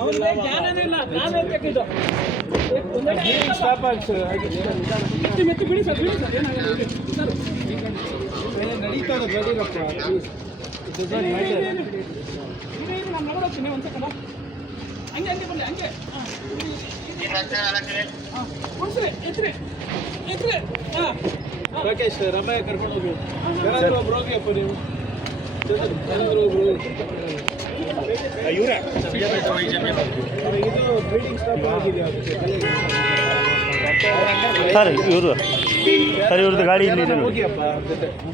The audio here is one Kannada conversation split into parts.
ಅವನಿಗೆ ಜ್ಞಾನನೇ ಇಲ್ಲ, ನಾನು ಹೇಳ್ಬೇಕಿದ್ದು ಸ್ಟಾಪ್ ಆಗಿ ಸರ್. ಮೆತ್ತಿ ಬಿಡಿ ಸರ್, ಬಿಡಿ ಸರ್, ಏನಾಗಲ್ಲ ಸರ್. ನಡೀತಾ ಇದೆ ಗಡಿರಪ್ಪ, ನಾನು ನೋಡೋಗ್ತೀನಿ ಒಂದು ಸೆಕೆಂಡ. ಹಂಗೆ ಹಂಗೆ ಬರಲಿ, ಹಂಗೆ ಕೊಡಿಸ್ರಿ, ಎತ್ರಿ ಎತ್ರಿ. ಹಾಂ ರಾಕೇಶ್ ರಮಯ್ಯ ಕರ್ಕೊಂಡು ಹೋಗಿ, ಯಾರಾದರೂ ಒಬ್ರು ಹೋಗಿಯಪ್ಪ ನೀವು, ಯಾರಾದರೂ ಒಬ್ರು ಇವರೇ. ಇದು ಬ್ರೀಡಿಂಗ್ ಸ್ಟಾಪ್ ಆಗಿದೆಯಾ ಸರ್? ಇವರು ಸರ್, ಇವ್ರದ್ದು ಗಾಡಿ ಇಲ್ಲಿ ಇದೆ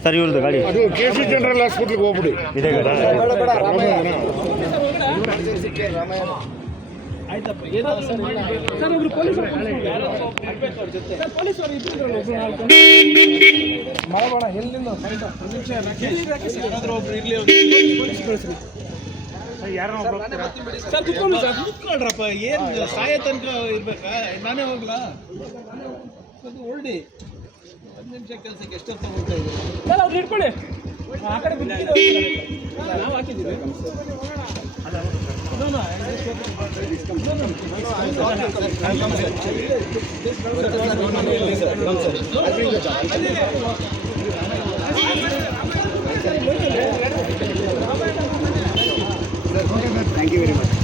ಸರ್, ಇವ್ರದ್ದು ಗಾಡಿ ಅದು KC ಜನರಲ್ ಹಾಸ್ಪಿಟ್ಲಿಗೆ ಹೋಗ್ಬಿಡಿ. ಇದೆ ಆಯ್ತಪ್ಪ. ಏನಾದ್ರು ಸರ್ ಒಬ್ರು ಪೊಲೀಸರು ಸರ್, ಪೊಲೀಸರು ಇದ್ದಿದ್ರಲ್ಲ ಒಬ್ರು ನಾಲ್ಕು ಮಾಡಬೇಡ. ಎಲ್ಲಿಂದ ಯಾರಾದರೂ ಒಬ್ರು ಇರಲಿ, ಪೊಲೀಸ್ ಕಳಿಸ್ರಿ ಸರ್. ಕುತ್ಕೊಂಡು ಸರ್, ಕುತ್ಕೊಳ್ರಪ್ಪ. ಏನು ಸಾಯ ತನಕ ಇರ್ಬೇಕಾ? ನಾನೇ ಹೋಗ್ಲಾ? ಅದು ಹೊರಡಿ 10 ನಿಮಿಷ ಕೆಲಸಕ್ಕೆ ಎಷ್ಟೊತ್ತು ಹೋಗ್ತಾ ಇದೆ ಸರ್. ಅವ್ರು ಇಟ್ಕೊಳ್ಳಿ, ಆ ಕಡೆ ನಾವು ಹಾಕಿದ್ದೀವಿ. Thank you very much.